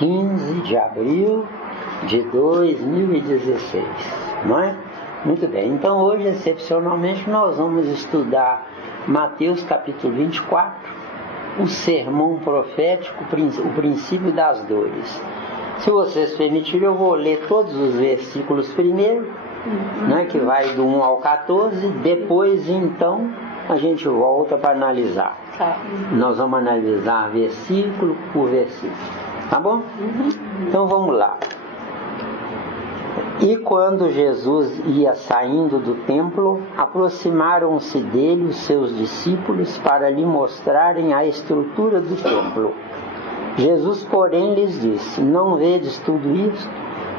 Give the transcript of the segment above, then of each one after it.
15 de abril de 2016, não é? Muito bem, então hoje, excepcionalmente, nós vamos estudar Mateus capítulo 24, o sermão profético, o princípio das dores. Se vocês permitirem, eu vou ler todos os versículos primeiro, né, que vai do 1 ao 14, depois então a gente volta para analisar. Tá. Nós vamos analisar versículo por versículo, tá bom? Então vamos lá. E quando Jesus ia saindo do templo, aproximaram-se dele os seus discípulos para lhe mostrarem a estrutura do templo. Jesus, porém, lhes disse: não vedes tudo isto?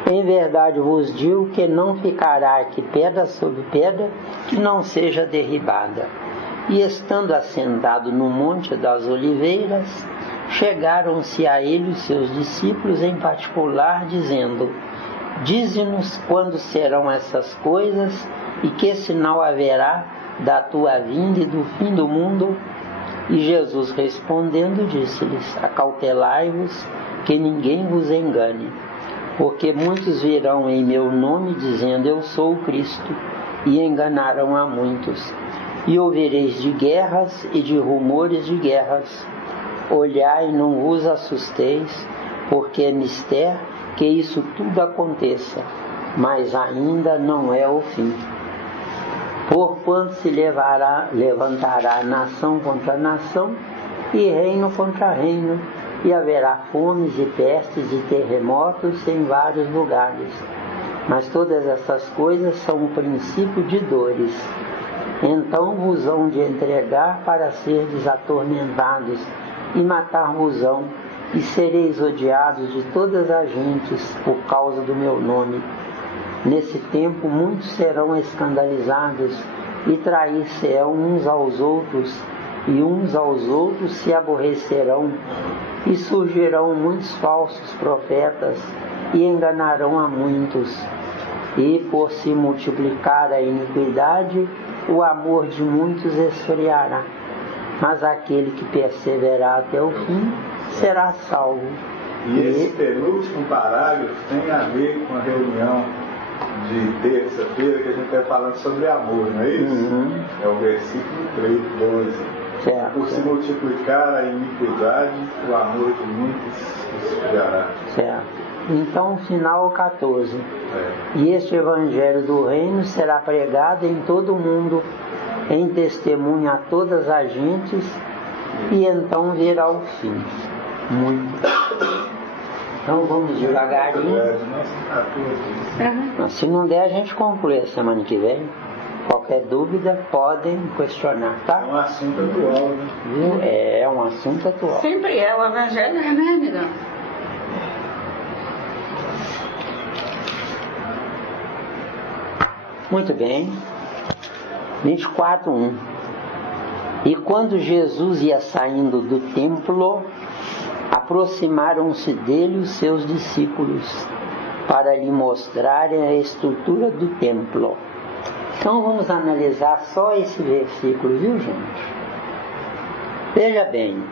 Em verdade vos digo que não ficará aqui pedra sobre pedra que não seja derribada. E estando assentado no Monte das Oliveiras, chegaram-se a ele os seus discípulos em particular, dizendo: dize-nos quando serão essas coisas e que sinal haverá da tua vinda e do fim do mundo? E Jesus respondendo disse-lhes: acautelai-vos que ninguém vos engane, porque muitos virão em meu nome dizendo eu sou o Cristo, e enganarão a muitos. E ouvireis de guerras e de rumores de guerras. Olhai e não vos assusteis, porque é mister que isso tudo aconteça, mas ainda não é o fim. Porquanto se levantará nação contra nação, e reino contra reino, e haverá fomes e pestes e terremotos em vários lugares. Mas todas essas coisas são o princípio de dores. Então vos hão de entregar para serdes atormentados, e matar-vos-ão, e sereis odiados de todas as gentes por causa do meu nome. Nesse tempo muitos serão escandalizados e trair-se-ão uns aos outros, e uns aos outros se aborrecerão, e surgirão muitos falsos profetas e enganarão a muitos. E por se multiplicar a iniquidade, o amor de muitos esfriará, mas aquele que perseverar até o fim será salvo. E esse penúltimo parágrafo tem a ver com a reunião de terça-feira que a gente está falando sobre amor, não é isso? É o versículo 3, 12. Certo. Por se multiplicar a iniquidade, o amor de muitos esfriará. Certo. Então, final 14. E este evangelho do reino será pregado em todo o mundo, em testemunho a todas as gentes, e então virá o fim. Muito. Então vamos devagarinho. Se não der, a gente conclui a semana que vem. Qualquer dúvida, podem questionar, tá? É um assunto atual, né? Viu? É um assunto atual. Sempre é o evangelho, né, amigão? Muito bem. 24:1. E quando Jesus ia saindo do templo, aproximaram-se dele os seus discípulos para lhe mostrarem a estrutura do templo. Então vamos analisar só esse versículo, viu, gente? Veja bem,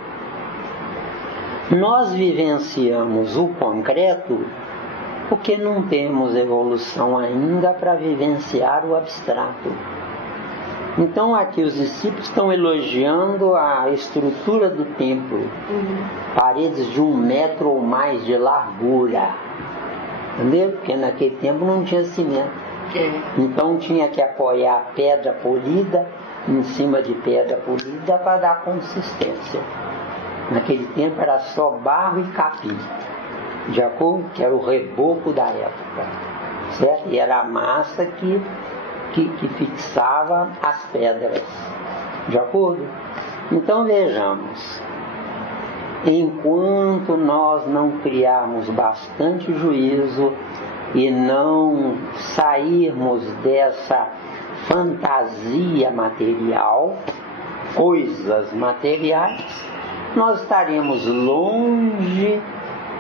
nós vivenciamos o concreto porque não temos evolução ainda para vivenciar o abstrato. Então aqui os discípulos estão elogiando a estrutura do templo, paredes de 1 metro ou mais de largura, entendeu? Porque naquele tempo não tinha cimento. Então tinha que apoiar pedra polida em cima de pedra polida para dar consistência. Naquele tempo era só barro e capim, de acordo? Que era o reboco da época, certo? E era a massa que fixava as pedras, de acordo? Então vejamos, enquanto nós não criarmos bastante juízo e não sairmos dessa fantasia material, coisas materiais, nós estaremos longe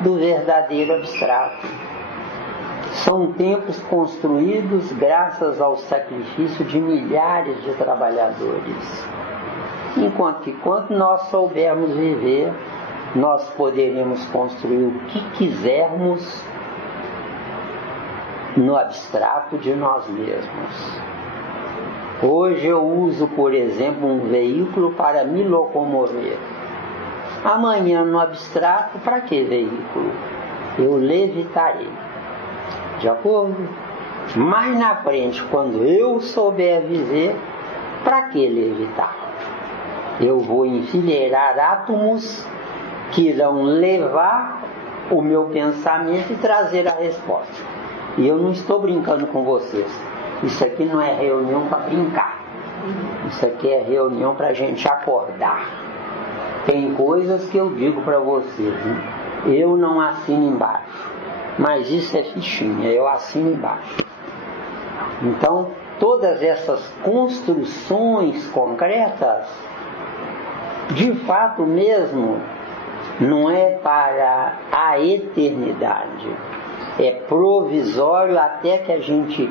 do verdadeiro abstrato. São templos construídos graças ao sacrifício de milhares de trabalhadores. Enquanto nós soubermos viver nós poderemos construir o que quisermos no abstrato de nós mesmos. Hoje eu uso, por exemplo, um veículo para me locomover. Amanhã, no abstrato, para que veículo? Eu levitarei. De acordo? Mais na frente, quando eu souber viver, para que levitar? Eu vou enfileirar átomos que irão levar o meu pensamento e trazer a resposta. E eu não estou brincando com vocês. Isso aqui não é reunião para brincar. Isso aqui é reunião para a gente acordar. Tem coisas que eu digo para vocês, né? Eu não assino embaixo, mas isso é fichinha, eu assino embaixo. Então, todas essas construções concretas, de fato mesmo, não é para a eternidade. É provisório até que a gente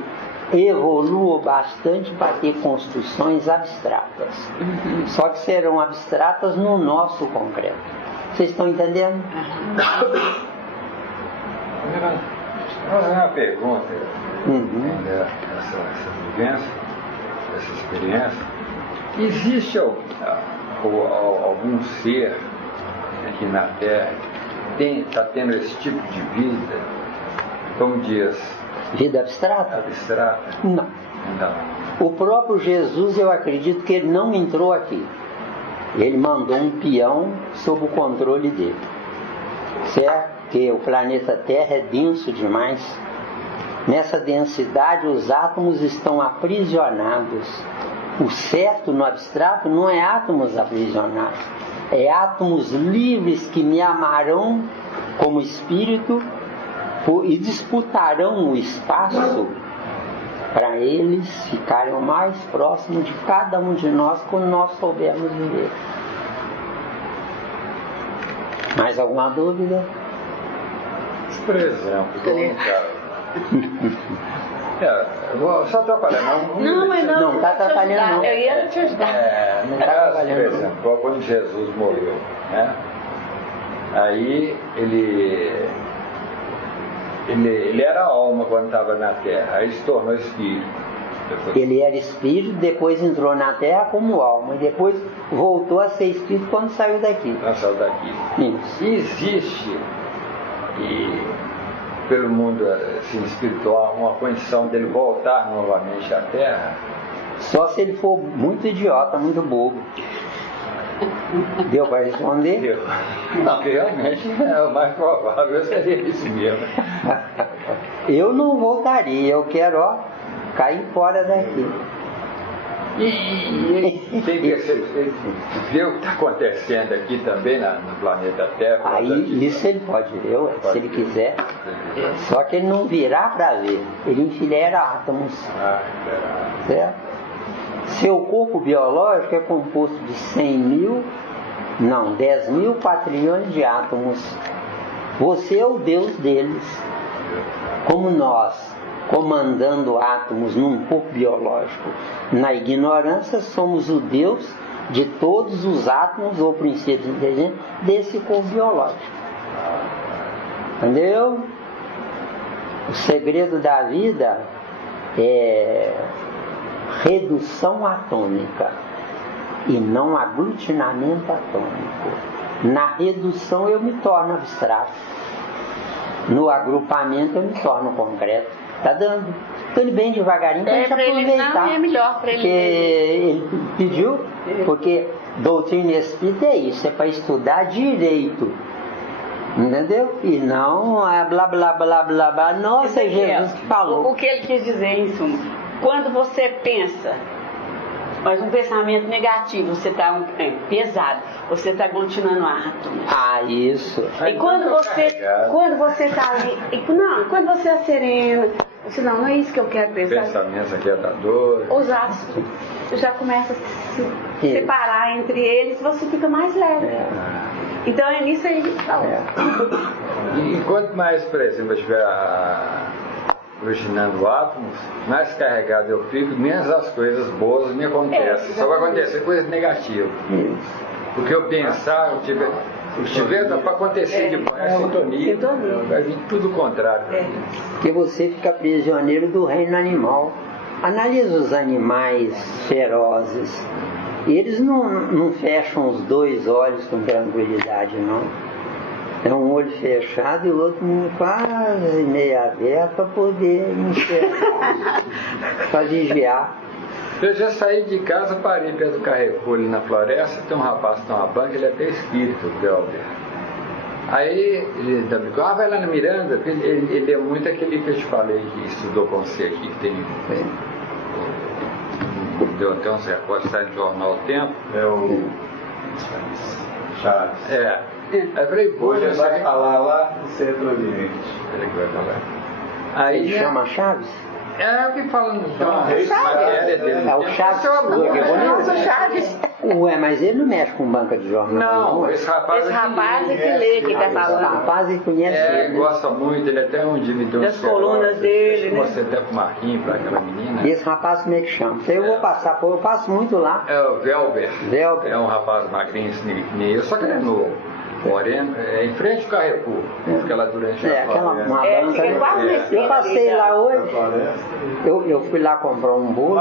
evolua bastante para ter construções abstratas. Só que serão abstratas no nosso concreto. Vocês estão entendendo? Vamos fazer uma pergunta. Essa vivência, essa experiência. Existe algum ser aqui na Terra que está tendo esse tipo de vida, como diz? Vida abstrata? Abstrata? Não. O próprio Jesus, eu acredito que ele não entrou aqui. Ele mandou um peão sob o controle dele. Certo? Porque o planeta Terra é denso demais. Nessa densidade, os átomos estão aprisionados. O certo no abstrato não é átomos aprisionados. É átomos livres que me amarão como espírito e disputarão o espaço para eles ficarem o mais próximo de cada um de nós quando nós soubermos viver. Mais alguma dúvida? Por exemplo, eu vou só atrapalhar. Não está atrapalhando não. Eu ia te ajudar. No caso, por exemplo, quando Jesus morreu, né? Aí ele era alma quando estava na Terra, aí se tornou espírito. Ele era espírito, depois entrou na Terra como alma, e depois voltou a ser espírito quando saiu daqui. Isso. Existe, pelo mundo assim, espiritual, uma condição dele voltar novamente à Terra? Só se ele for muito idiota, muito bobo. Deu para responder? Deu. Não, realmente o mais provável seria isso mesmo. Eu não voltaria, eu quero cair fora daqui. E tem que ver o que está acontecendo aqui também no planeta Terra. Aí isso ele pode ver, se ele quiser. Só que ele não virá para ver, ele enfileira átomos. Certo? Seu corpo biológico é composto de 10 mil quatrilhões de átomos. Você é o Deus deles. Como nós, comandando átomos num corpo biológico, na ignorância, somos o Deus de todos os átomos ou princípios inteligentes desse corpo biológico. Entendeu? O segredo da vida é redução atômica e não aglutinamento atômico. Na redução eu me torno abstrato, no agrupamento eu me torno concreto. Tá dando? Estou indo bem devagarinho para a gente aproveitar. Não, é melhor para ele. Porque ele pediu, porque doutrina espírita é isso, é para estudar direito. Entendeu? E não blá blá blá blá blá. Nossa, Jesus que falou. O que ele quis dizer em suma? Quando você pensa, mas um pensamento negativo, você está pesado, você está aglutinando átomos. Isso. E quando você está ali, quando você é sereno, você não é isso que eu quero pensar. Pensamentos aquietadores. Os átomos já começam a se separar entre eles, você fica mais leve. Então é nisso aí que falou. E quanto mais, por exemplo, eu estiver originando átomos, mais carregado eu fico, menos as coisas boas me acontecem. Só vai acontecer coisas negativas. Porque eu pensar, Se tiver para acontecer depois, é sintonia. Vai vir tudo o contrário. Porque você fica prisioneiro do reino animal. Analisa os animais ferozes. Eles não fecham os dois olhos com tranquilidade, não. É um olho fechado e o outro quase meio aberto para poder enxergar, para vigiar. Eu já saí de casa, parei perto do Carrefour ali na floresta, tem um rapaz que tem uma banca, ele é até espírito, o Velber. Aí ele brincou, vai lá na Miranda, porque ele é muito aquele que eu te falei que estudou com você aqui, que tem. Deu até uns recortes, sai no jornal O Tempo. É o Chaves. É. Aí eu falei, Hoje ele vai falar lá no Centro Oriente. Ele vai falar. Aí Ele chama Chaves? É o que fala no Chaves. matéria dele. É o Chaves. Chaves. Ué, mas ele não mexe com banca de jornal. Não, esse rapaz é que lê, que está Esse falando. rapaz ele conhece ele, né? gosta muito, ele até um dia me deu Das colunas dele, né? Você até pro Marquinhos, para aquela menina. E esse rapaz como é que chama? Eu vou passar, eu passo muito lá. É o Velber. Velber. É um rapaz magrinho, assim, que nem eu, só que ele é novo. Moreno, em frente ao Carrefour. Fica lá durante a Aquela uma É, banca. fica quase Né? nesse Eu passei lá hoje. Floresta. Eu fui lá comprar um bolo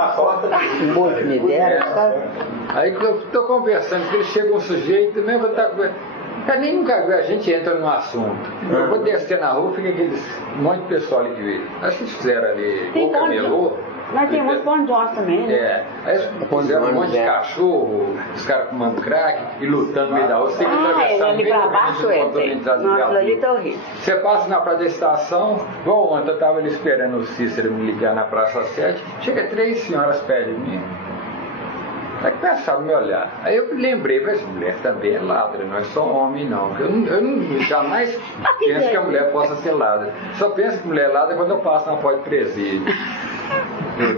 que me deram, sabe? Aí que eu estou conversando, que ele chega um sujeito, mesmo que eu nem nunca vi, a gente entra no assunto. Eu vou descer na rua, fica aqueles um monte de pessoal ali que veio. Acho que eles fizeram ali, Tem ou camelô. Mas tem muito pão de ônibus também, né? Aí eles fizeram um monte de cachorro, os caras fumando crack e lutando no meio da rua. Você tem que atravessar ali pra baixo Nossa, ali tá horrível. Você passa na praça da estação, igual ontem, eu estava ali esperando o Cícero me ligar na Praça 7, chega 3 senhoras perto de mim. Aí começaram a me olhar. Aí eu lembrei, falei, essa mulher também é ladra, não é só homem não. Eu não jamais penso que a mulher possa ser ladra. Só penso que mulher é ladra quando eu passo na porta de presídio.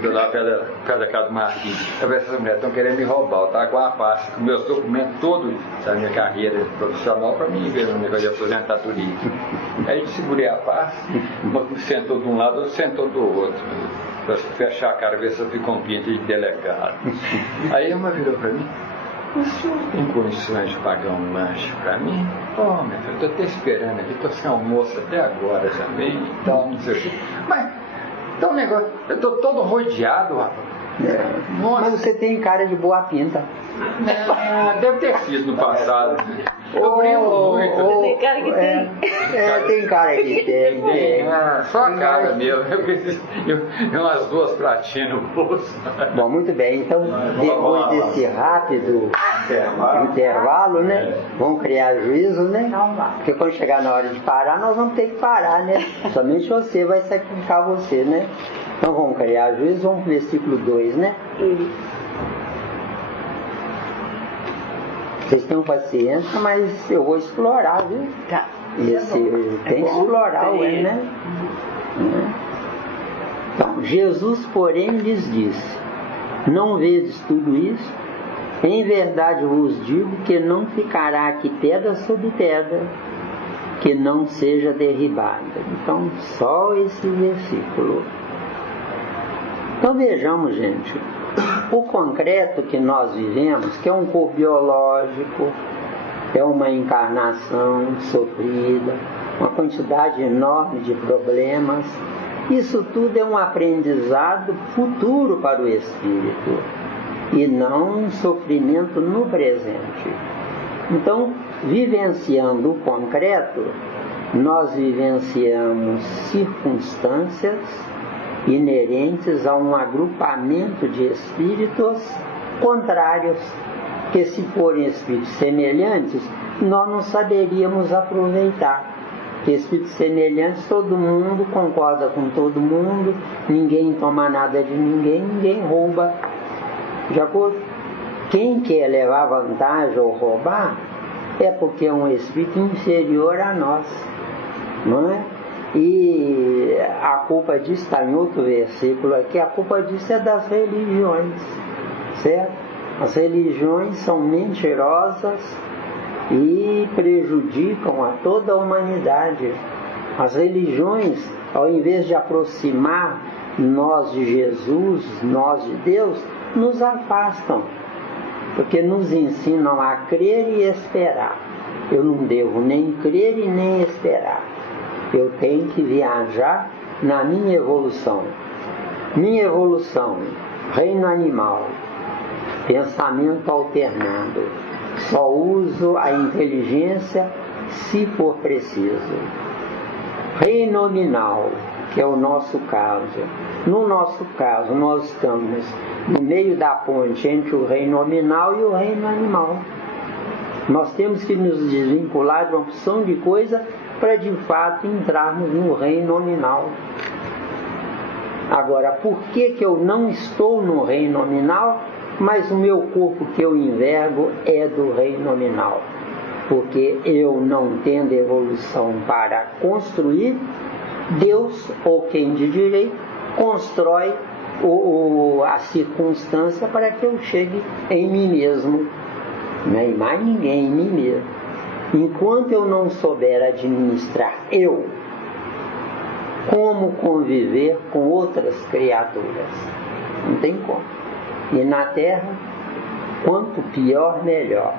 Eu lá perto da casa do Marquinhos. Eu falei, essas mulheres estão querendo me roubar. Eu estava com uma pasta, com meus documentos todos da minha carreira profissional para mim ver um negócio de aposentadoria. Aí eu segurei a pasta, uma sentou de um lado, outro sentou do outro. Para fechar a cara, ver se eu fico com pinta de delegado. Aí uma virou para mim, o senhor tem condições de pagar um lanche para mim? Pô, minha filha, eu estou até esperando aqui, estou sem almoço até agora também e tal, não sei o quê. Mas, então o negócio, eu estou todo rodeado, rapaz. Mas você tem cara de boa pinta. Deve ter sido no passado. Eu brinco muito. Tem cara que tem. Tem cara que tem. Só a cara mesmo. Eu umas 2 pratinhas no bolso. Bom, muito bem. Então, depois desse rápido intervalo, né? Vamos criar juízo, né? Porque quando chegar na hora de parar, nós vamos ter que parar, né? Somente você vai sacrificar você, né? Então vamos criar juízo, vamos para o versículo 2, né? Vocês tenham paciência, mas eu vou explorar, viu? Tá. Tem que explorar o né? Então, Jesus, porém, lhes disse: não vedes tudo isso? Em verdade vos digo que não ficará aqui pedra sobre pedra que não seja derribada. Então, só esse versículo. Então vejamos, gente, o concreto que nós vivemos, que é um corpo biológico, é uma encarnação sofrida, uma quantidade enorme de problemas, isso tudo é um aprendizado futuro para o espírito e não um sofrimento no presente. Então, vivenciando o concreto, nós vivenciamos circunstâncias inerentes a um agrupamento de espíritos contrários, que se forem espíritos semelhantes, nós não saberíamos aproveitar. Porque espíritos semelhantes, todo mundo concorda com todo mundo, ninguém toma nada de ninguém, ninguém rouba. De acordo? Quem quer levar vantagem ou roubar é porque é um espírito inferior a nós, não é? E a culpa disso está em outro versículo aqui, a culpa disso é das religiões, certo? As religiões são mentirosas e prejudicam a toda a humanidade. As religiões, ao invés de aproximar nós de Jesus, nós de Deus, nos afastam, porque nos ensinam a crer e esperar. Eu não devo nem crer e nem esperar. Eu tenho que viajar na minha evolução. Minha evolução, reino animal, pensamento alternado. Só uso a inteligência se for preciso. Reino nominal, que é o nosso caso. No nosso caso, nós estamos no meio da ponte entre o reino nominal e o reino animal. Nós temos que nos desvincular de uma opção de coisa para de fato entrarmos no reino nominal. Agora, por que eu não estou no reino nominal, mas o meu corpo que eu envergo é do reino nominal? Porque eu não tendo evolução para construir, Deus, ou quem de direito, constrói a circunstância para que eu chegue em mim mesmo, nem mais ninguém, em mim mesmo. Enquanto eu não souber administrar como conviver com outras criaturas, não tem como. E na Terra, quanto pior, melhor.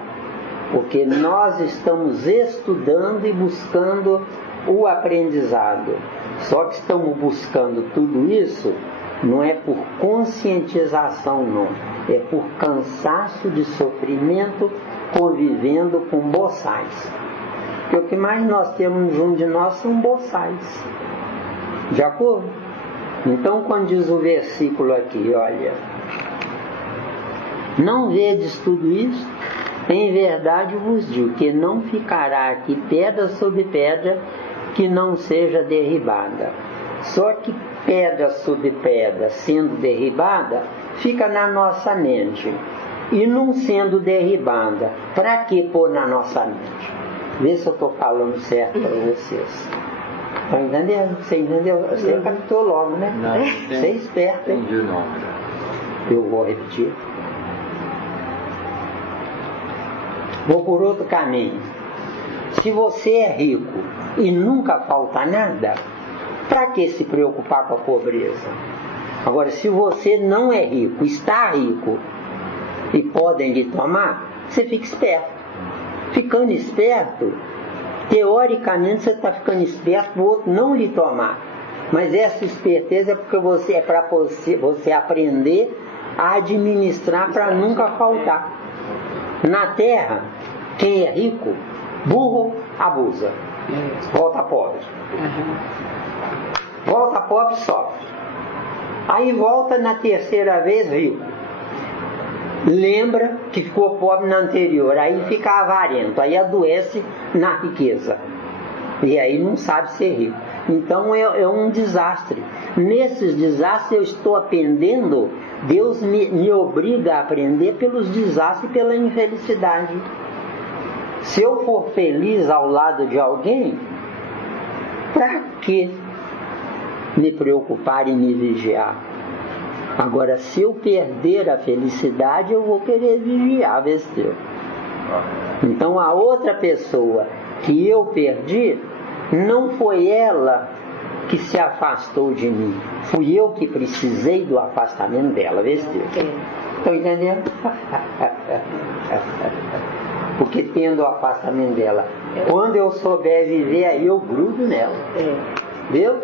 Porque nós estamos estudando e buscando o aprendizado. Só que estamos buscando tudo isso, não é por conscientização, não. É por cansaço de sofrimento, convivendo com boçais. Porque o que mais nós temos junto de nós são boçais. De acordo? Então, quando diz o versículo aqui, olha: não vedes tudo isso? Em verdade vos digo que não ficará aqui pedra sobre pedra que não seja derribada. Só que pedra sobre pedra sendo derribada fica na nossa mente. E não sendo derribada, para que pôr na nossa mente? Vê se eu estou falando certo para vocês. Está entendendo? Você entendeu? Você captou logo, né? Não, você é esperto, hein? Entendi não. Eu vou repetir. Vou por outro caminho. Se você é rico e nunca falta nada, para que se preocupar com a pobreza? Agora, se você não é rico, está rico e podem lhe tomar, você fica esperto. Ficando esperto, teoricamente você está ficando esperto para o outro não lhe tomar. Mas essa esperteza é porque é para você aprender a administrar para nunca faltar. Na Terra, quem é rico, burro, abusa. Volta pobre. Volta pobre, sofre. Aí volta na terceira vez rico. Lembra que ficou pobre na anterior. Aí fica avarento. Aí adoece na riqueza. E aí não sabe ser rico. Então é um desastre. Nesses desastres eu estou aprendendo. Deus me obriga a aprender pelos desastres e pela infelicidade. Se eu for feliz ao lado de alguém, para que me preocupar e me vigiar? Agora, se eu perder a felicidade, eu vou querer vigiar, vestir. Então, a outra pessoa que eu perdi, não foi ela que se afastou de mim. Fui eu que precisei do afastamento dela, vestir. Estão entendendo? Porque tendo o afastamento dela, quando eu souber viver, aí eu grudo nela. Viu?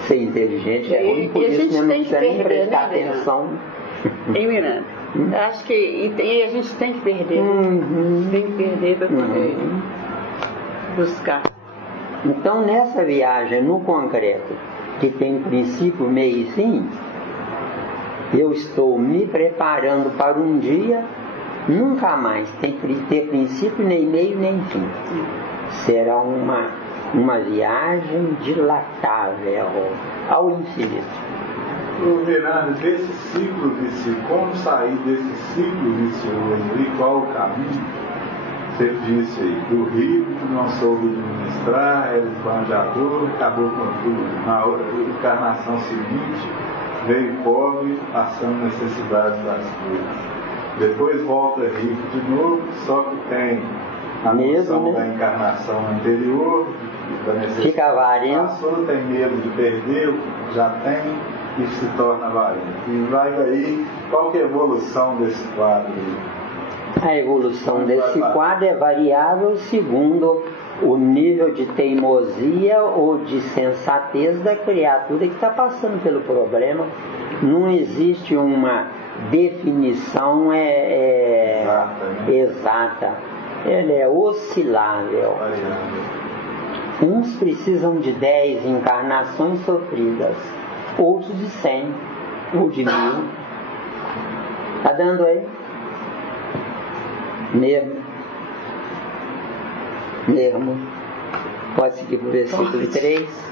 Ser inteligente é ruim, por isso não precisa nem prestar atenção. Hein, Miranda? Acho que e a gente tem que perder. Tem que perder para poder buscar. Então, nessa viagem, no concreto, que tem princípio, meio e fim, eu estou me preparando para um dia nunca mais tem que ter princípio, nem meio, nem fim. Será uma viagem dilatável ao infinito. Fernando, desse ciclo vicioso, como sair desse ciclo vicioso e qual o caminho? Você disse aí, do rico que não soube administrar, era esbanjador, acabou com tudo. Na encarnação seguinte, veio pobre, passando necessidade das coisas. Depois volta rico de novo, só que tem a noção da encarnação anterior, da necessidade. Fica avarento. Passou, tem medo de perder o que já tem, e se torna variante. E vai daí, qual que é a evolução desse quadro? A evolução desse quadro é variável segundo o nível de teimosia ou de sensatez da criatura que está passando pelo problema. Não existe uma definição exata. Ele é oscilável. Uns precisam de 10 encarnações sofridas, outros de 100 ou de 1000. Está dando aí? Mesmo. Pode seguir para o versículo 3.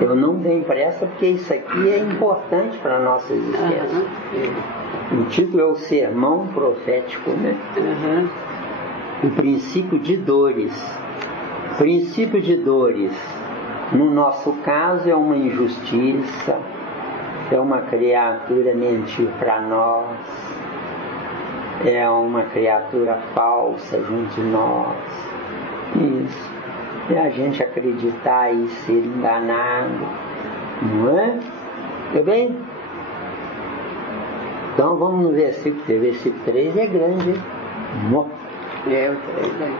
Eu não tenho pressa porque isso aqui é importante para a nossa existência. O título é o Sermão Profético, né? O princípio de dores. Princípio de dores, no nosso caso, é uma injustiça, é uma criatura mentir para nós, é uma criatura falsa junto de nós. Isso. É a gente acreditar e ser enganado, não é? Tudo bem? Então vamos no versículo 3. Versículo 3 é grande, hein? O 3 é.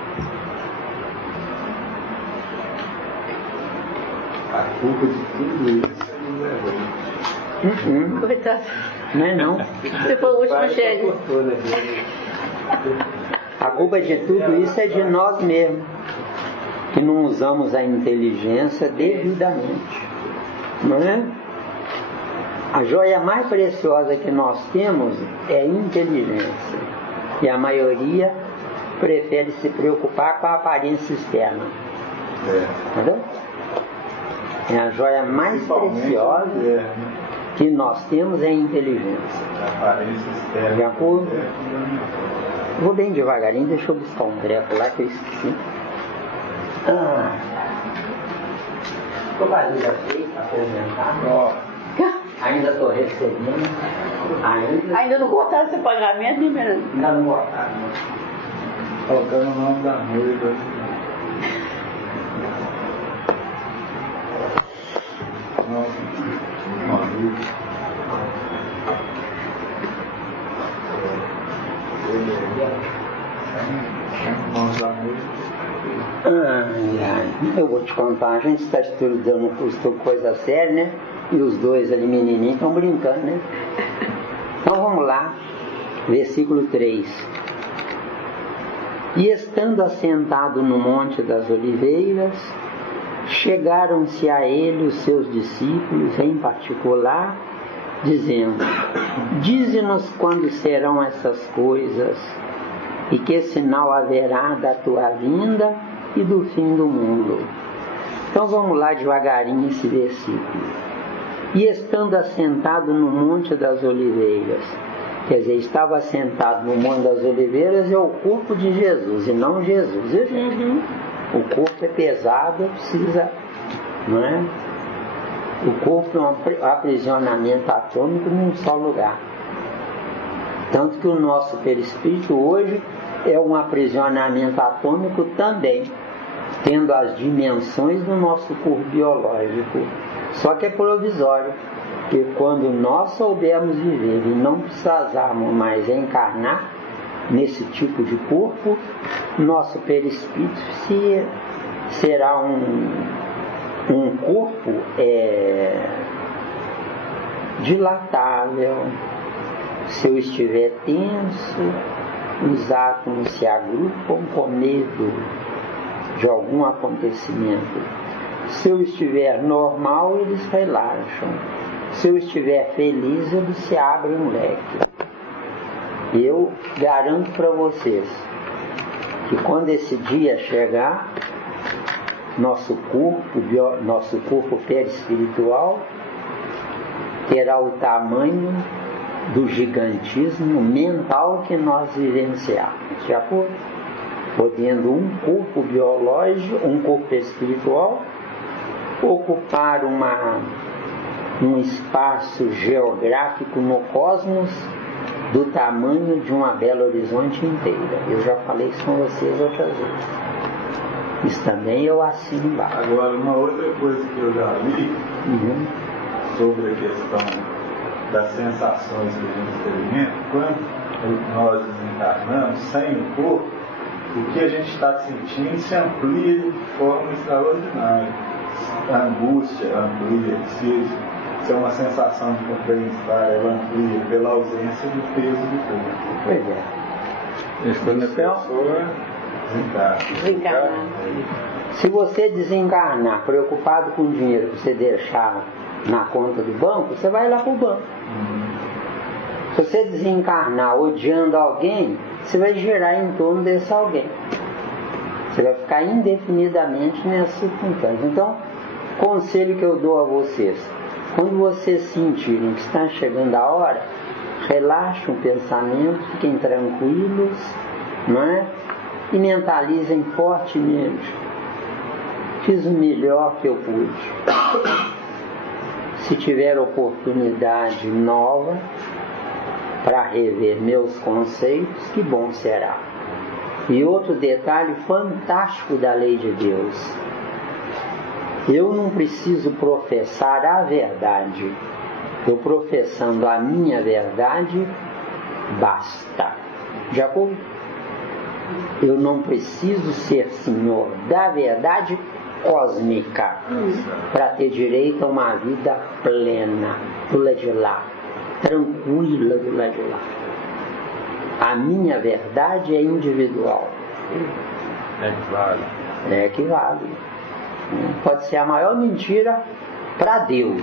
A culpa de tudo isso é do Coitado. Não é não. Você foi o último a chegar. A culpa de tudo isso é de nós mesmos, que não usamos a inteligência devidamente, não é? A joia mais preciosa que nós temos é a inteligência, e a maioria prefere se preocupar com a aparência externa. Entendeu? É a joia mais preciosa que nós temos é a inteligência. A aparência externa. De acordo? Vou bem devagarinho, deixa eu buscar um treco lá que eu esqueci. Estou fazendo aqui, apresentar. Ainda estou recebendo. Ainda não cortaram esse pagamento, hein, Fernando? Ainda não cortaram. Colocando o nome da noiva. Nossa, maluco. Nome da noiva. Eu vou te contar, a gente está estudando um curso de coisa séria, né? E os dois ali menininhos estão brincando, né? Então vamos lá, versículo 3. E estando assentado no Monte das Oliveiras, chegaram-se a ele os seus discípulos, em particular, dizendo: dize-nos quando serão essas coisas, e que sinal haverá da tua vinda e do fim do mundo. Então vamos lá devagarinho esse versículo. E estando assentado no Monte das Oliveiras, quer dizer, estava assentado no Monte das Oliveiras é o corpo de Jesus e não Jesus. O corpo é pesado, precisa, não é? O corpo é um aprisionamento atômico num só lugar. Tanto que o nosso perispírito hoje é um aprisionamento atômico também, tendo as dimensões do nosso corpo biológico. Só que é provisório, porque quando nós soubermos viver e não precisarmos mais encarnar nesse tipo de corpo, nosso perispírito será um corpo dilatável. Se eu estiver tenso, os átomos se agrupam com medo de algum acontecimento. Se eu estiver normal, eles relaxam. Se eu estiver feliz, eles se abrem um leque. Eu garanto para vocês que quando esse dia chegar, nosso corpo perispiritual terá o tamanho do gigantismo mental que nós vivenciamos, de acordo? Podendo um corpo biológico, um corpo espiritual, ocupar um espaço geográfico no cosmos do tamanho de uma Belo Horizonte inteira. Eu já falei isso com vocês outras vezes. Isso também eu assino embaixo. Agora, uma outra coisa que eu já li, sobre a questão das sensações que a gente experimenta. Quando nós desencarnamos sem o corpo, o que a gente está sentindo se amplia de forma extraordinária. A angústia amplia, se é uma sensação de bem-estar, ela amplia pela ausência do peso do corpo. Pois é. Isso quando a pessoa Desencarnar. Se você desencarnar preocupado com o dinheiro que você deixar na conta do banco, você vai lá para o banco. Se você desencarnar odiando alguém, você vai girar em torno desse alguém. Você vai ficar indefinidamente nessa circunstância. Então, conselho que eu dou a vocês: quando vocês sentirem que está chegando a hora, relaxem o pensamento, fiquem tranquilos, não é? E mentalizem fortemente: fiz o melhor que eu pude. Se tiver oportunidade nova para rever meus conceitos, que bom será. E outro detalhe fantástico da lei de Deus: eu não preciso professar a verdade. Eu professando a minha verdade, basta. De acordo? Eu não preciso ser senhor da verdade cósmica para ter direito a uma vida plena do lado de lá, tranquila do lado de lá. A minha verdade é individual. é que vale. É que vale. Pode ser a maior mentira para Deus,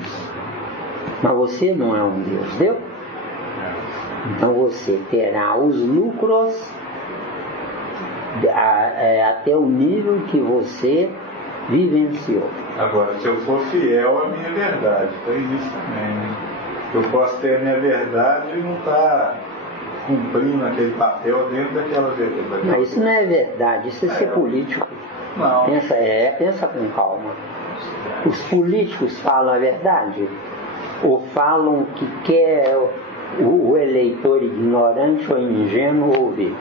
mas você não é um Deus, deu? Então você terá os lucros até o nível que você vivenciou. Agora, se eu for fiel à minha verdade, tem isso também, né? Eu posso ter a minha verdade e não estar cumprindo aquele papel dentro daquela verdade. Mas isso não é verdade, isso é ser político. Não. Pensa com calma. Os políticos falam a verdade? Ou falam o que quer o eleitor ignorante ou ingênuo ouvir?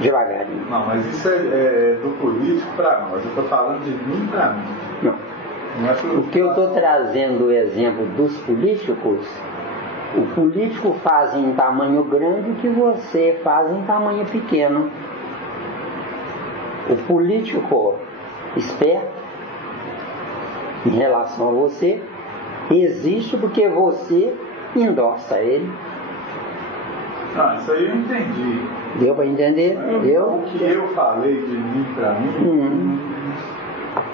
Devagarinho. Não, mas isso é do político para nós. Eu estou falando de mim para mim. Não. Não é pro... O que eu estou trazendo o exemplo dos políticos, o político faz em tamanho grande o que você faz em tamanho pequeno. O político esperto em relação a você existe porque você endossa ele. Não, isso aí eu entendi. Deu para entender? Deu? O que eu falei de mim para mim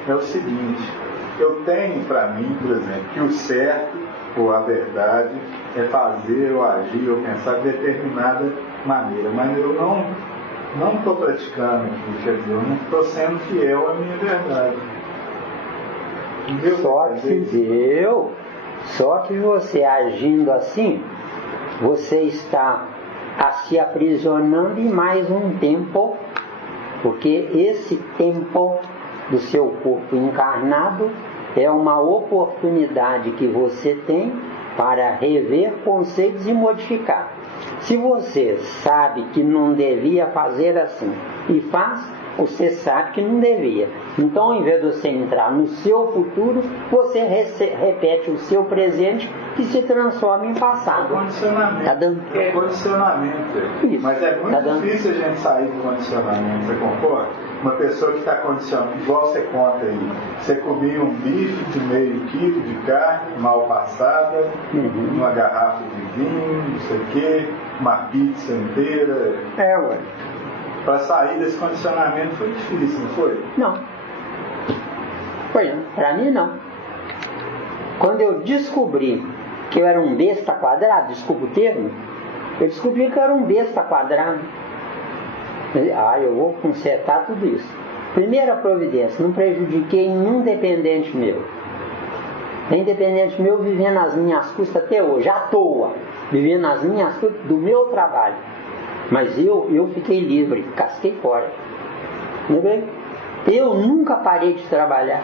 é o seguinte: eu tenho para mim, por exemplo, que o certo ou a verdade é fazer ou agir ou pensar de determinada maneira, mas eu não estou praticando aqui, quer dizer, eu não estou sendo fiel à minha verdade. Só que você agindo assim, você está se aprisionando em mais um tempo, porque esse tempo do seu corpo encarnado é uma oportunidade que você tem para rever conceitos e modificar. Se você sabe que não devia fazer assim e faz, você sabe que não devia. Então, ao invés de você entrar no seu futuro, você repete o seu presente, que se transforma em passado. É condicionamento. Tá dando? É condicionamento. Isso. Mas é muito Tá difícil a gente sair do condicionamento, você concorda? Uma pessoa que está condicionada, igual você conta aí, você comia um bife de meio quilo de carne mal passada, uma garrafa de vinho, não sei o quê, uma pizza inteira. Ué. Para sair desse condicionamento foi difícil, não foi? Não. Foi não. Para mim, não. Quando eu descobri que eu era um besta quadrado, desculpa o termo, eu descobri que eu era um besta quadrado. Eu vou consertar tudo isso. Primeira providência: não prejudiquei nenhum dependente meu. Tem dependente meu vivendo às minhas custas até hoje, à toa, vivendo às minhas custas do meu trabalho. Mas eu fiquei livre, casquei fora. Eu nunca parei de trabalhar,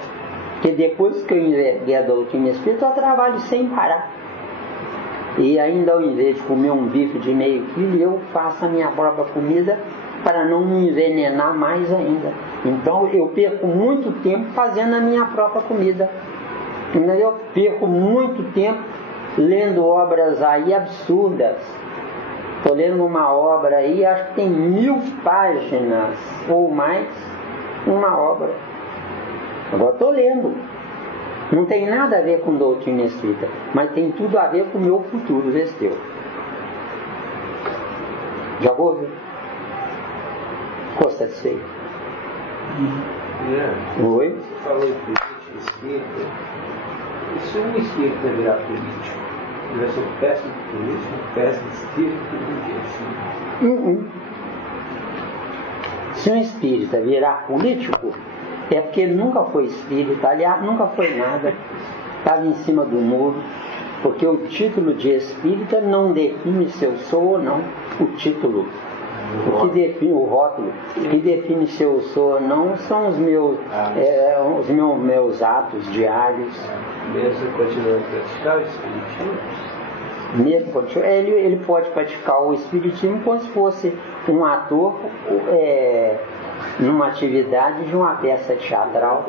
porque depois que eu enverguei a doutrina espírita, eu trabalho sem parar. E ainda, ao invés de comer um bife de meio quilo, eu faço a minha própria comida para não me envenenar mais ainda. Então eu perco muito tempo fazendo a minha própria comida. Eu perco muito tempo lendo obras aí absurdas. Estou lendo uma obra aí, acho que tem 1000 páginas ou mais, uma obra. Agora estou lendo. Não tem nada a ver com doutrina espírita, mas tem tudo a ver com o meu futuro, vê se teu. Já vou ver. Ficou satisfeito? Oi? Você falou em política espírita. E se um espírita virar político? Ele vai ser um péssimo político, um péssimo espírito, assim. Se um espírita virar político, é porque ele nunca foi espírita, aliás, nunca foi nada, estava em cima do muro, porque o título de espírita não define se eu sou ou não. O título, o que define o rótulo, o que define se eu sou ou não são os meus atos diários. Mesmo continuando a praticar o espiritismo? Mesmo, ele pode praticar o espiritismo como se fosse um ator numa atividade de uma peça teatral,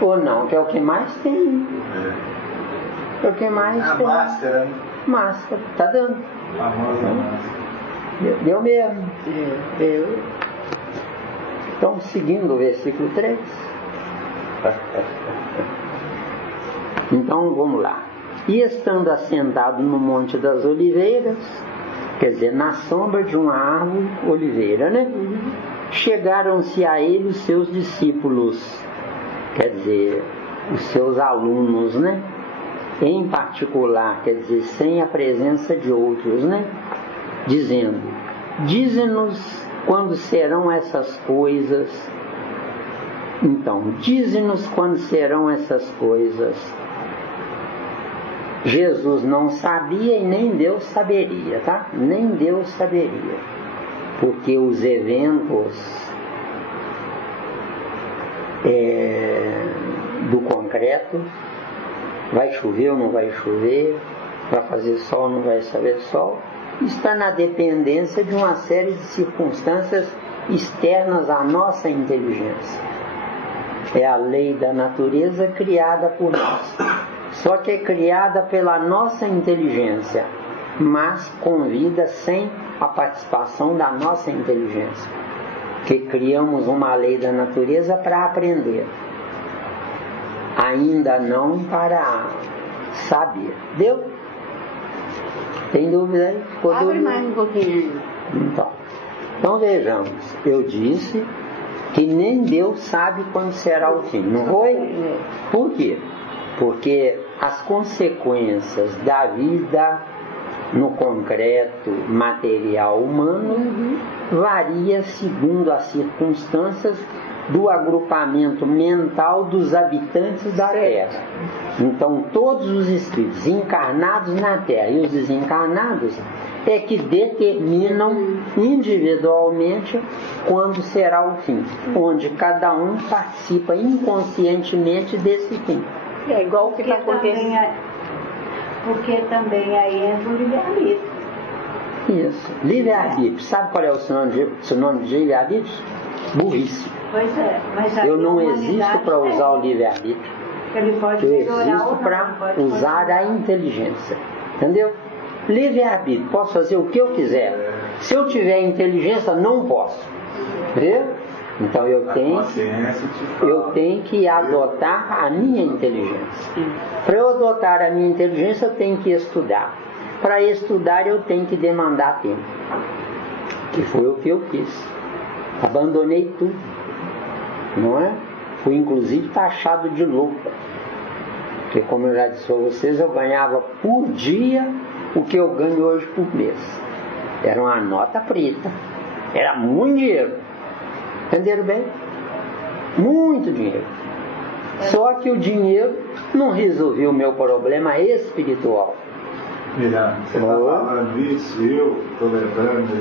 ou não, que é o que mais tem. É o que mais tem. Máscara, né? Máscara, tá dando. A famosa máscara. Deu mesmo. Deu. Então, seguindo o versículo 3. Então, vamos lá. E estando assentado no Monte das Oliveiras, quer dizer, na sombra de uma árvore oliveira, né? Chegaram-se a ele os seus discípulos, quer dizer, os seus alunos, né? Em particular, quer dizer, sem a presença de outros, né? Dizendo: dize-nos quando serão essas coisas. Então, dize-nos quando serão essas coisas. Jesus não sabia e nem Deus saberia, tá? Nem Deus saberia. Porque os eventos do concreto, vai chover ou não vai chover, vai fazer sol ou não vai fazer sol, está na dependência de uma série de circunstâncias externas à nossa inteligência. É a lei da natureza criada por nós. Só que é criada pela nossa inteligência, mas com vida sem a participação da nossa inteligência. Que criamos uma lei da natureza para aprender, ainda não para saber. Deu? Tem dúvida aí? Ficou Abre dúvida? mais um pouquinho. Então vejamos, eu disse que nem Deus sabe quando será o fim, não foi? Por quê? Porque as consequências da vida no concreto material humano varia segundo as circunstâncias do agrupamento mental dos habitantes da Terra. Então todos os espíritos encarnados na Terra e os desencarnados é que determinam individualmente quando será o fim, onde cada um participa inconscientemente desse fim. É igual o que está acontecendo. Porque também aí entra o livre-arbítrio. Isso. Livre-arbítrio. Sabe qual é o sinônimo de livre-arbítrio? Burrice. Pois é. Mas eu não existo para usar o livre-arbítrio. Ele pode eu melhorar existo ou não, para usar a inteligência. Entendeu? Livre-arbítrio. Posso fazer o que eu quiser. Se eu tiver inteligência, não posso. Entendeu? Então eu tenho que adotar a minha inteligência. Para eu adotar a minha inteligência, eu tenho que estudar. Para estudar, eu tenho que demandar tempo. Que foi o que eu fiz. Abandonei tudo. Não é? Fui inclusive taxado de louco. Porque, como eu já disse a vocês, eu ganhava por dia o que eu ganho hoje por mês. Era uma nota preta. Era muito dinheiro. Entenderam bem? Muito dinheiro. Só que o dinheiro não resolveu o meu problema espiritual. Miranda, você está falando isso, eu estou lembrando de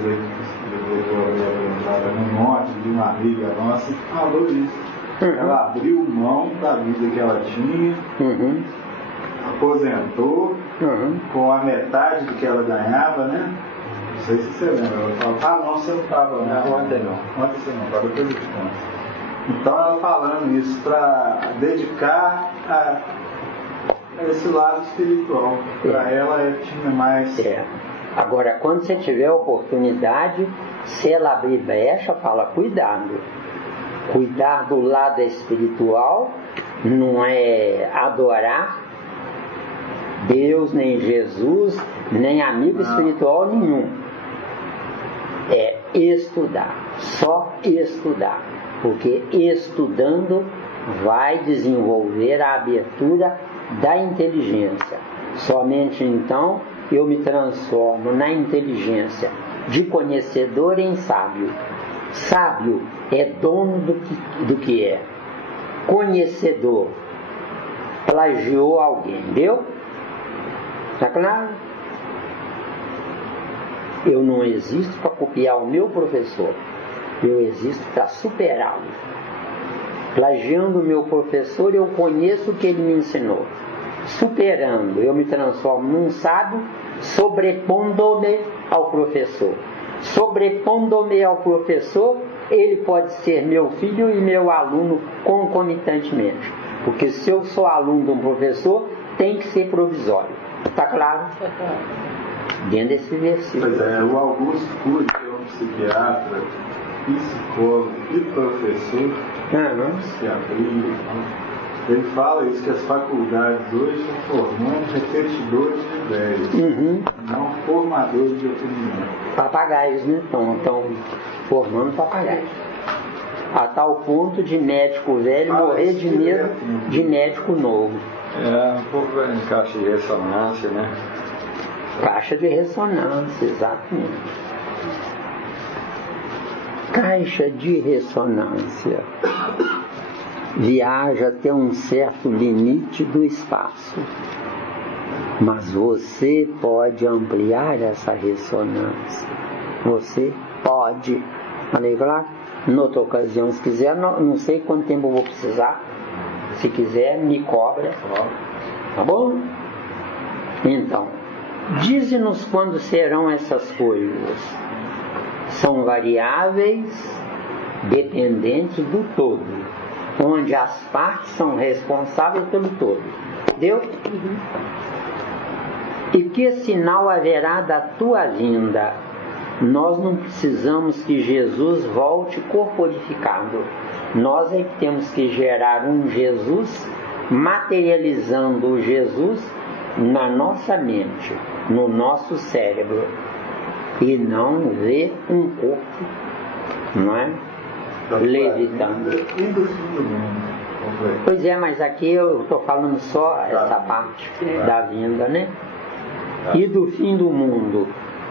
um monte de uma amiga nossa que falou isso. Ela abriu mão da vida que ela tinha, aposentou com a metade do que ela ganhava, né? Não sei se você lembra. Ela falou, não, você não estava. Ontem não. Ontem você não estava, depois eu te conto. Então ela falando isso para dedicar esse lado espiritual. Para ela tinha mais. Agora, quando você tiver a oportunidade, se ela abrir brecha, fala, cuidado. Cuidar do lado espiritual não é adorar Deus, nem Jesus, nem amigo espiritual nenhum. É estudar, só estudar. Porque estudando vai desenvolver a abertura da inteligência. Somente então eu me transformo na inteligência de conhecedor em sábio. Sábio é dono do que é. Conhecedor plagiou alguém, viu? Está claro? Eu não existo para copiar o meu professor. Eu existo para superá-lo. Plagiando o meu professor, eu conheço o que ele me ensinou. Superando, eu me transformo num sábio, sobrepondo-me ao professor. Sobrepondo-me ao professor, ele pode ser meu filho e meu aluno concomitantemente. Porque se eu sou aluno de um professor, tem que ser provisório. Está claro? Dentro desse versículo. Pois é, o Augusto Cury, que é um psiquiatra, psicólogo e professor, psiquiatria, ele fala isso, que as faculdades hoje estão formando repetidores de ideias, não formadores de opinião. Papagaios, né? Estão formando papagaios. A tal ponto de médico velho morrer de medo de médico novo. Um pouco em caixa de ressonância, né? Caixa de ressonância, exatamente. Caixa de ressonância viaja até um certo limite do espaço, mas você pode ampliar essa ressonância. Você pode. Falei, claro, noutra ocasião, se quiser, não sei quanto tempo eu vou precisar. Se quiser, me cobra. Tá bom? Então, dize-nos quando serão essas coisas. São variáveis dependentes do todo, onde as partes são responsáveis pelo todo. Deu? E que sinal haverá da tua vinda? Nós não precisamos que Jesus volte corporificado. Nós é que temos que gerar um Jesus, materializando o Jesus na nossa mente, no nosso cérebro, e não ver um corpo, não é? Levitando. E do fim do mundo. Pois é, mas aqui eu estou falando só essa parte da vinda, né? E do fim do mundo.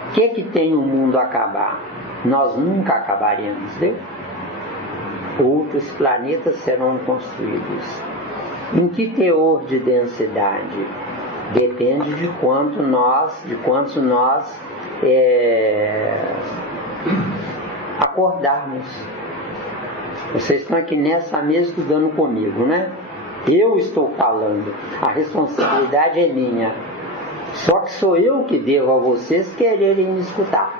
O que tem o mundo acabar? Nós nunca acabaremos, viu? Outros planetas serão construídos. Em que teor de densidade? Depende de quantos nós acordarmos. Vocês estão aqui nessa mesa estudando comigo, né? Eu estou falando, a responsabilidade é minha. Só que sou eu que devo a vocês quererem me escutar.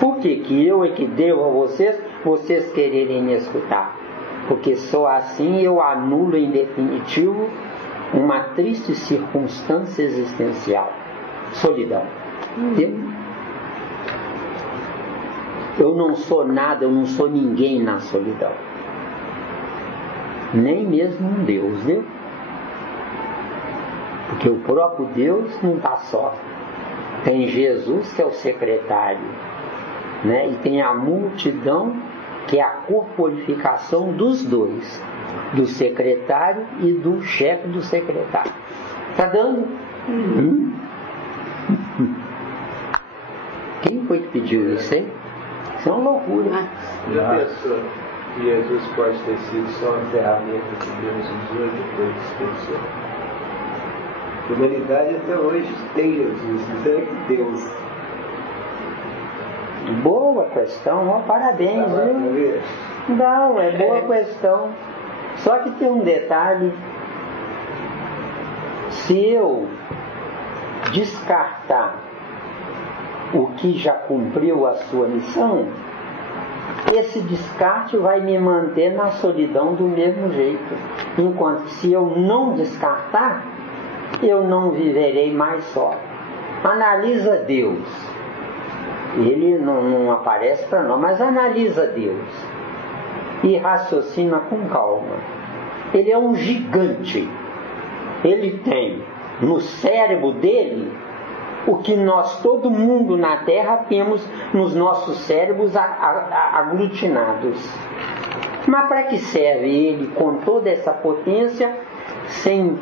Por que eu é que devo a vocês quererem me escutar? Porque só assim eu anulo em definitivo uma triste circunstância existencial. Solidão. Eu não sou nada, eu não sou ninguém na solidão. Nem mesmo um Deus, viu? Porque o próprio Deus não está só. Tem Jesus, que é o secretário, né? E tem a multidão, que é a corporificação dos dois, do secretário e do chefe do secretário. Está dando? Quem foi que pediu isso, hein? Isso é uma loucura. Já pensou que Jesus pode ter sido só uma ferramenta que Deus usou e depois dispensou? A humanidade até hoje tem Jesus, mas é que Deus. Boa questão, parabéns, viu? Não, é boa questão. Só que tem um detalhe. Se eu descartar o que já cumpriu a sua missão, esse descarte vai me manter na solidão do mesmo jeito. Enquanto que se eu não descartar, eu não viverei mais só. Analisa Deus. Ele não aparece para nós, mas analisa Deus e raciocina com calma. Ele é um gigante. Ele tem no cérebro dele o que nós, todo mundo na Terra, temos nos nossos cérebros aglutinados. Mas para que serve ele com toda essa potência sem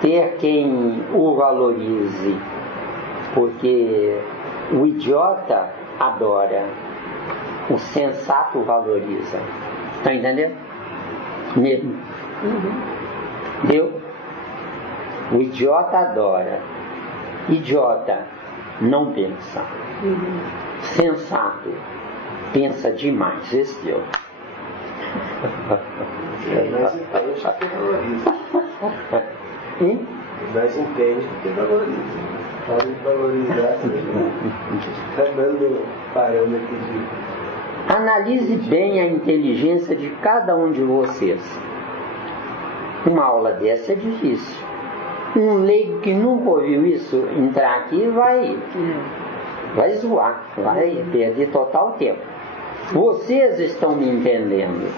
ter quem o valorize? Porque o idiota adora, o sensato valoriza. Está entendendo? Mesmo. Deu? O idiota adora. Idiota não pensa. Sensato pensa demais. Esse deu. Mas entende que valoriza. Mas entende que valoriza. Pode valorizar, está dando parâmetro de... Analise bem a inteligência de cada um de vocês. Uma aula dessa é difícil. Um leigo que nunca ouviu isso entrar aqui vai zoar, vai perder total tempo. Vocês estão me entendendo.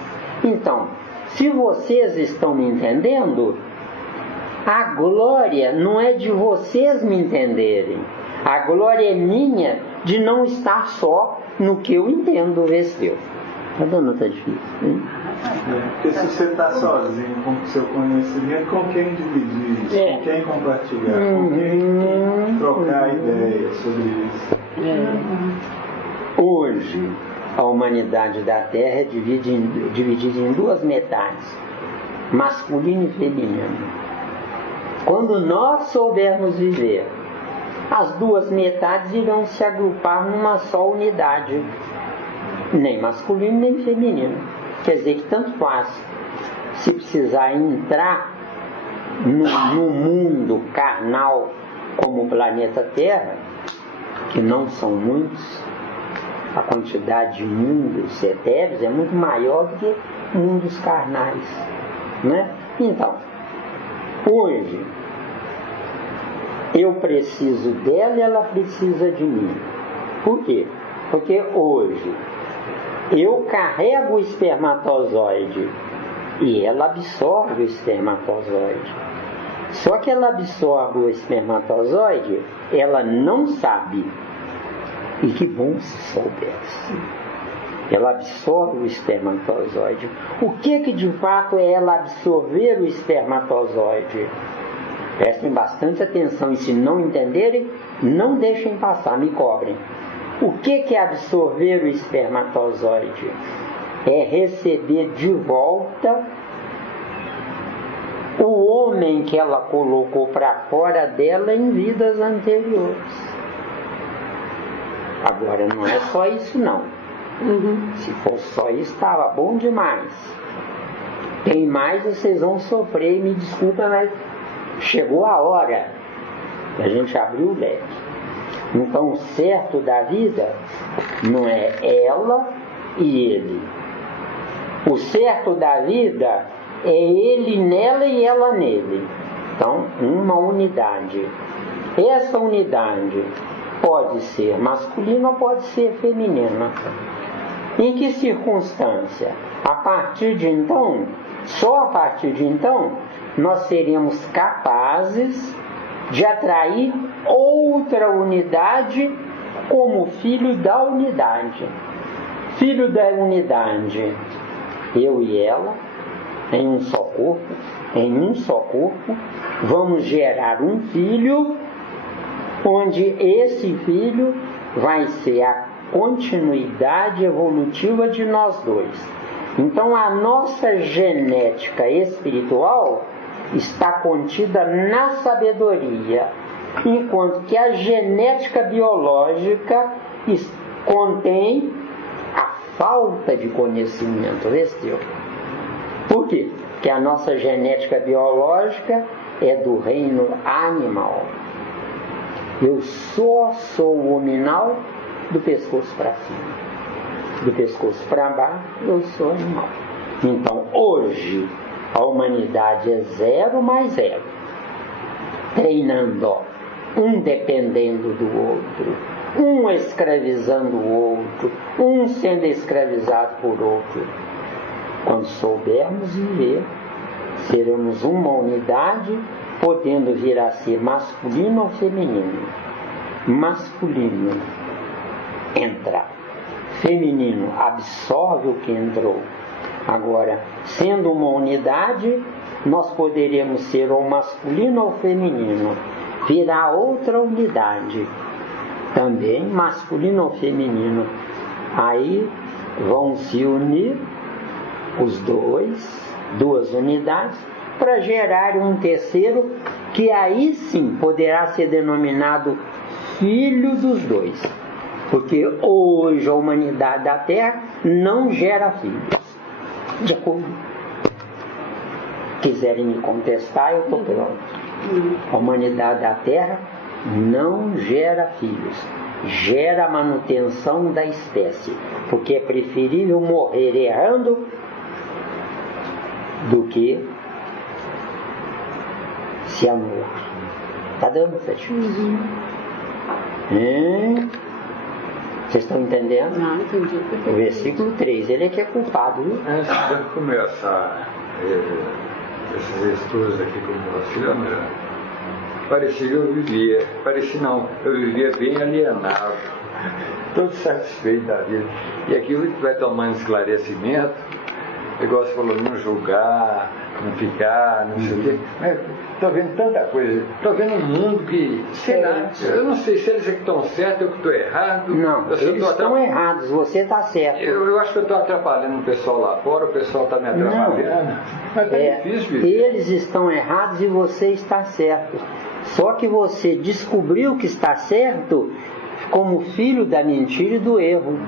Então, se vocês estão me entendendo, a glória não é de vocês me entenderem. A glória é minha de não estar só no que eu entendo, vê se deu. Tá dando, tá difícil, hein? Porque se você está sozinho com o seu conhecimento, com quem dividir isso? Com quem compartilhar? Com quem trocar ideias sobre isso? Hoje, a humanidade da Terra é dividida em duas metades, masculino e feminino. Quando nós soubermos viver, as duas metades irão se agrupar numa só unidade, nem masculino nem feminino. Quer dizer que tanto faz se precisar entrar no mundo carnal como o planeta Terra, que não são muitos, a quantidade de mundos etéreos é muito maior do que mundos carnais, né? Então, hoje eu preciso dela e ela precisa de mim. Por quê? Porque hoje eu carrego o espermatozoide e ela absorve o espermatozoide. Só que ela absorve o espermatozoide, ela não sabe. E que bom se soubesse. Ela absorve o espermatozoide. O que de fato é ela absorver o espermatozoide? Prestem bastante atenção e se não entenderem, não deixem passar, me cobrem. O que é absorver o espermatozoide? É receber de volta o homem que ela colocou para fora dela em vidas anteriores. Agora, não é só isso não. Se fosse só isso, estava bom demais. Tem mais, vocês vão sofrer, me desculpa, mas chegou a hora da gente abrir o leque. Então, o certo da vida não é ela e ele. O certo da vida é ele nela e ela nele. Então, uma unidade. Essa unidade pode ser masculina ou pode ser feminina. Em que circunstância? A partir de então, só a partir de então, nós seremos capazes de atrair outra unidade como filho da unidade. Filho da unidade, eu e ela, em um só corpo, vamos gerar um filho, onde esse filho vai ser a continuidade evolutiva de nós dois. Então a nossa genética espiritual está contida na sabedoria, enquanto que a genética biológica contém a falta de conhecimento. Por quê? Porque a nossa genética biológica é do reino animal. Eu só sou o hominal do pescoço para cima. Do pescoço para baixo, eu sou animal. Então, hoje, a humanidade é 0 mais 0. treinando, um dependendo do outro, um escravizando o outro, um sendo escravizado por outro. Quando soubermos viver, seremos uma unidade, podendo vir a ser masculino ou feminino. Masculino entra, feminino absorve o que entrou. Agora, sendo uma unidade, nós poderemos ser ou masculino ou feminino. Virá outra unidade, também masculino ou feminino. Aí vão se unir os duas unidades, para gerar um terceiro, que aí sim poderá ser denominado filho dos dois. Porque hoje a humanidade da Terra não gera filhos. De acordo? Quiserem me contestar, eu estou pronto. A humanidade da Terra não gera filhos. Gera a manutenção da espécie. Porque é preferível morrer errando do que se amor. Está dando certinho? Vocês estão entendendo? Não, entendi. O versículo 3, ele é que é culpado, viu? Antes de começar esses estudos aqui com você, parecia que eu vivia, eu vivia bem alienado, todo satisfeito da vida. E aquilo que vai tomando esclarecimento, igual você falou, não julgar, não ficar, não sei o quê. Mas estou vendo tanta coisa. Estou vendo um mundo que, sei lá, eu não sei se eles é que estão certos, eu que estou errado. Não, eles estão errados, você está certo. Eu acho que eu estou atrapalhando o pessoal lá fora, o pessoal está me atrapalhando. Não. Mas é difícil viver. Eles estão errados e você está certo. Só que você descobriu que está certo como filho da mentira e do erro.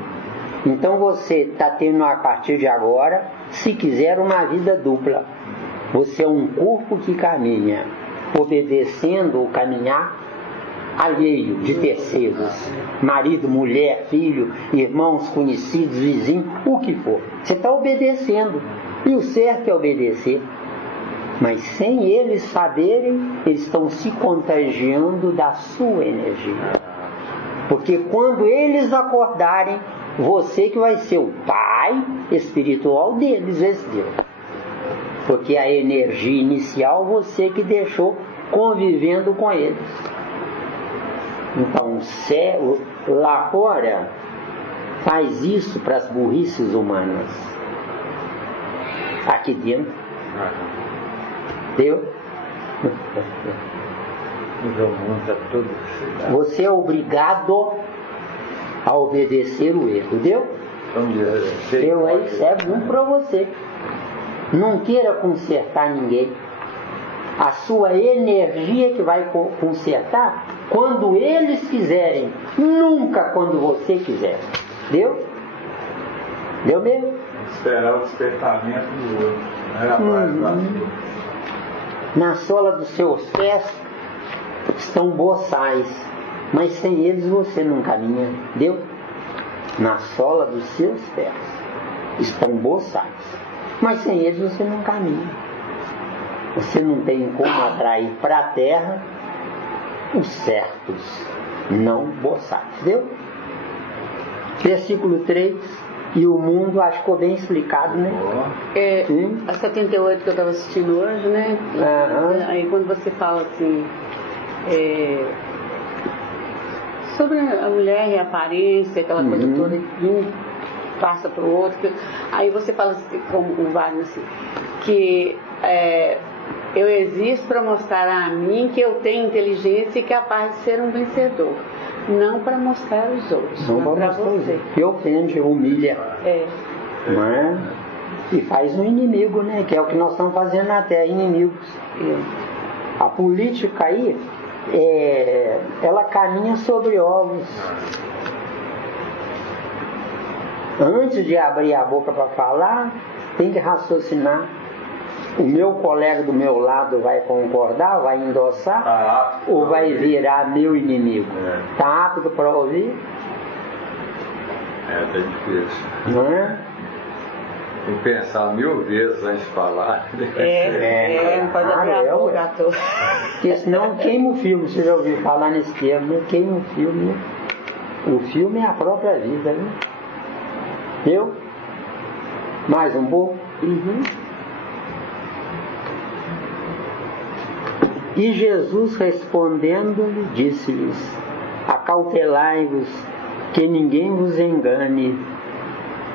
Então você está tendo a partir de agora, se quiser, uma vida dupla. Você é um corpo que caminha, obedecendo o caminhar alheio de terceiros. Marido, mulher, filho, irmãos, conhecidos, vizinhos, o que for. Você está obedecendo. E o certo é obedecer. Mas sem eles saberem, eles estão se contagiando da sua energia. Porque quando eles acordarem, você que vai ser o pai espiritual deles, porque a energia inicial você que deixou convivendo com eles. Então o céu lá fora faz isso para as burrices humanas. Aqui dentro, deu? Você é obrigado a obedecer o erro, deu? Deu aí, isso é bom para você. Não queira consertar ninguém. A sua energia que vai consertar quando eles quiserem, nunca quando você quiser. Deu? Deu mesmo? Esperar o despertamento do outro. Na sola dos seus pés estão boçais, mas sem eles você não caminha. Deu? Na sola dos seus pés estão boçais, mas sem eles você não caminha. Você não tem como atrair para a terra os certos, não boçais. Deu? Versículo 3. E o mundo, acho que ficou bem explicado, né? A 78 que eu estava assistindo hoje, né? Aí quando você fala assim sobre a mulher e a aparência, aquela coisa toda, de um passa para o outro, aí você fala assim, como o Wagner, assim, que eu existo para mostrar a mim que eu tenho inteligência e capaz de ser um vencedor. Não para mostrar aos outros, não para você. Que ofende, humilha. Não é? E faz um inimigo, né? Que é o que nós estamos fazendo na Terra, inimigos. A política aí, ela caminha sobre ovos. Antes de abrir a boca para falar, tem que raciocinar. O meu colega do meu lado vai concordar, vai endossar, ou vai virar meu inimigo? Está apto para ouvir? Tá difícil. Não é? Tem que pensar 1000 vezes antes de falar. Não pode abrir a boca à toa. Porque senão queima o filme. Você já ouviu falar nesse termo, né? Queima o filme, né? O filme é a própria vida, né? Viu? Mais um pouco? E Jesus respondendo disse-lhes: acautelai-vos, que ninguém vos engane.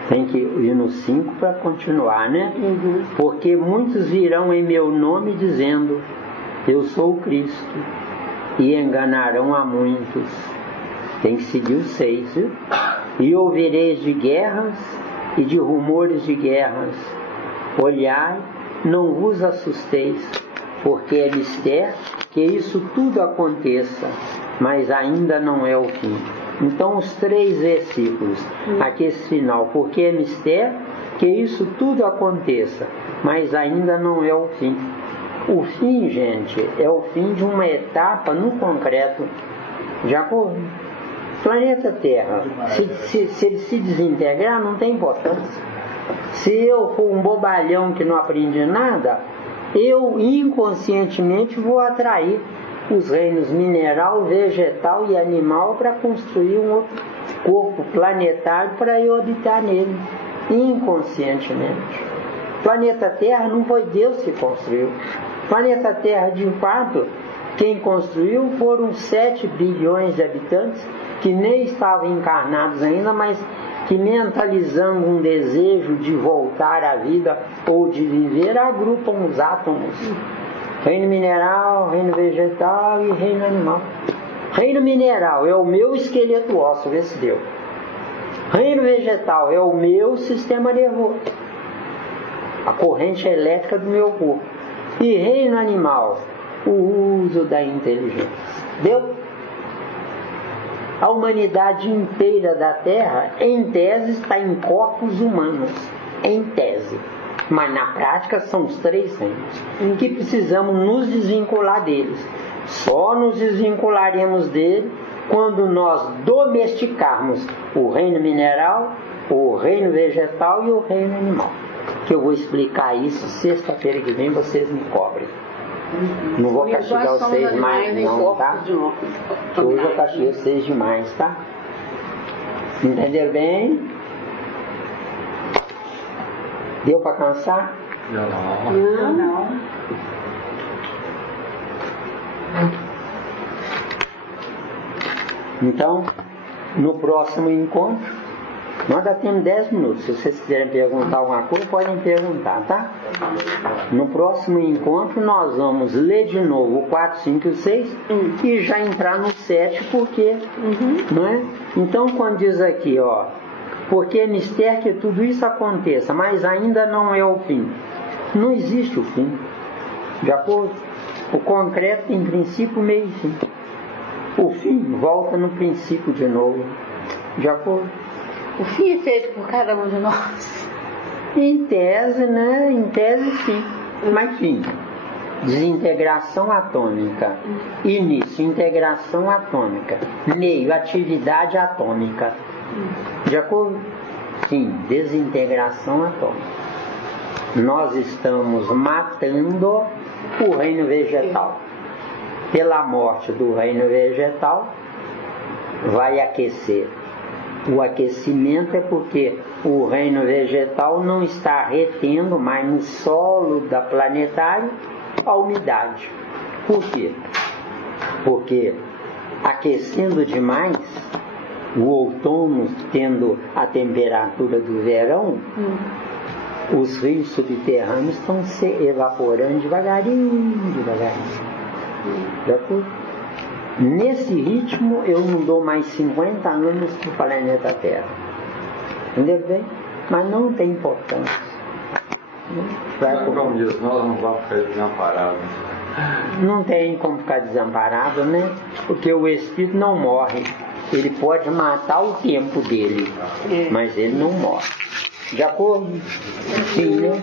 Tem que ir no 5 para continuar, né? Porque muitos virão em meu nome dizendo: eu sou o Cristo, e enganarão a muitos. Tem que seguir o 6, viu? E ouvireis de guerras e de rumores de guerras. Olhai, não vos assusteis, porque é mister que isso tudo aconteça, mas ainda não é o fim. Então os 3 versículos, aqui esse final, porque é mister que isso tudo aconteça, mas ainda não é o fim. O fim, gente, é o fim de uma etapa no concreto. Já planeta Terra, se ele se desintegrar, não tem importância. Se eu for um bobalhão que não aprendi nada, eu inconscientemente vou atrair os reinos mineral, vegetal e animal para construir um outro corpo planetário para eu habitar nele, inconscientemente. Planeta Terra não foi Deus que construiu. Planeta Terra, de fato, quem construiu foram 7 bilhões de habitantes que nem estavam encarnados ainda, mas que, mentalizando um desejo de voltar à vida ou de viver, agrupam os átomos. Reino mineral, reino vegetal e reino animal. Reino mineral é o meu esqueleto ósseo, vê se deu. Reino vegetal é o meu sistema nervoso, a corrente elétrica do meu corpo. E reino animal, o uso da inteligência. Deu? A humanidade inteira da Terra, em tese, está em corpos humanos. Em tese. Mas na prática são os 3 reinos, em que precisamos nos desvincular deles. Só nos desvincularemos dele quando nós domesticarmos o reino mineral, o reino vegetal e o reino animal. Que eu vou explicar isso sexta-feira que vem, vocês me cobrem. Não vou castigar vocês mais não, tá? Que hoje eu castiguei vocês demais, tá? Entenderam bem? Deu para cansar? Não. Então, no próximo encontro, nós ainda temos 10 minutos. Se vocês quiserem perguntar alguma coisa, podem perguntar, tá? No próximo encontro, nós vamos ler de novo o 4, 5 e o 6 e já entrar no 7, porque, não é? Então, quando diz aqui, ó, porque é mistério que tudo isso aconteça, mas ainda não é o fim. Não existe o fim. De acordo? O concreto tem princípio, meio e fim. O fim volta no princípio de novo. De acordo? O fim é feito por cada um de nós. Em tese, né? Em tese, sim. Mas fim. Desintegração atômica. Início, integração atômica. Meio, atividade atômica. De acordo? Sim, desintegração atômica. Nós estamos matando o reino vegetal. Pela morte do reino vegetal, vai aquecer. O aquecimento é porque o reino vegetal não está retendo mais no solo da planetária a umidade. Por quê? Porque aquecendo demais, o outono tendo a temperatura do verão, os rios subterrâneos estão se evaporando devagarinho. De acordo? Nesse ritmo eu não dou mais 50 anos para o planeta Terra. Entendeu bem? Mas não tem importância. Como diz, nós não vamos ficar desamparados. Não tem como ficar desamparado, né? Porque o espírito não morre. Ele pode matar o tempo dele, mas ele não morre. De acordo? Sim, né?